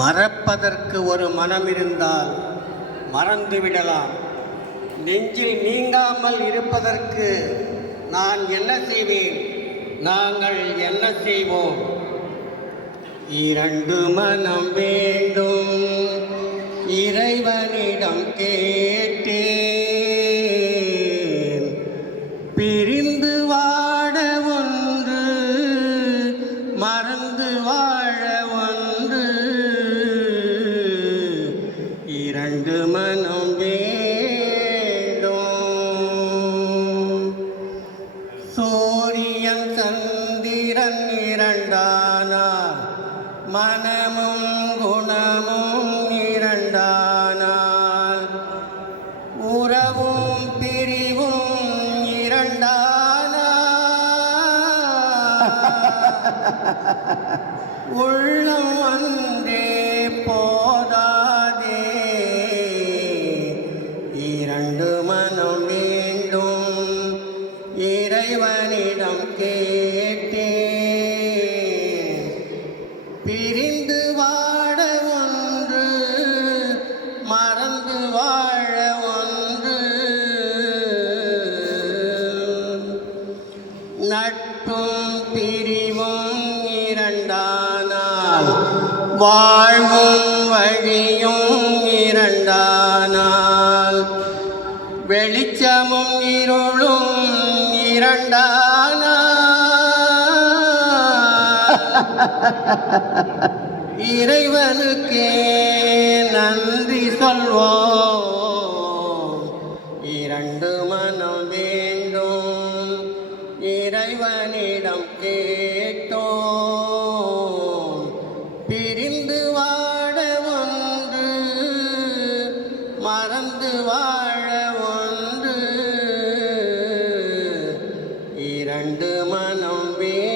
மறப்பதற்கு ஒரு மனம் இருந்தால் மறந்துவிடலாம். நெஞ்சில் நீங்காமல் இருப்பதற்கு நான் என்ன செய்வேன்? நாங்கள் என்ன செய்வோம்? இரண்டு மனம் வேண்டும் இறைவனிடம் கேட்டேன். பிரிந்து வாழ ஒன்று, மறந்து வாழ ஒன்று. இரண்டு மனம் வேண்டும். சூரியன் சந்திரன் இரண்டானார், மனமும் குணமும் இரண்டானால், உறவும் பிரிவும் இரண்டானால், உள்ளம் ஒன்றே போதாதே. இரண்டு மனம் வேண்டும் இறைவனிடம் கேட்டேன். பிரிந்து வாழ ஒன்று, மறந்து வாழ ஒன்று. நட்பும் பிரிவும் இரண்டானால், வாழ்வும் வழியும் இரண்டானால், வெளிச்சமும் இருளும் இரண்டானால், இறைவனுக்கே நன்றி சொல்வோம். இரண்டு மனம் வேண்டும் இறைவனிடம் கேட்டோம். பிரிந்து வாழ ஒன்று, மறந்து வாழ ஒன்று. இரண்டு மனம் வேண்டும்.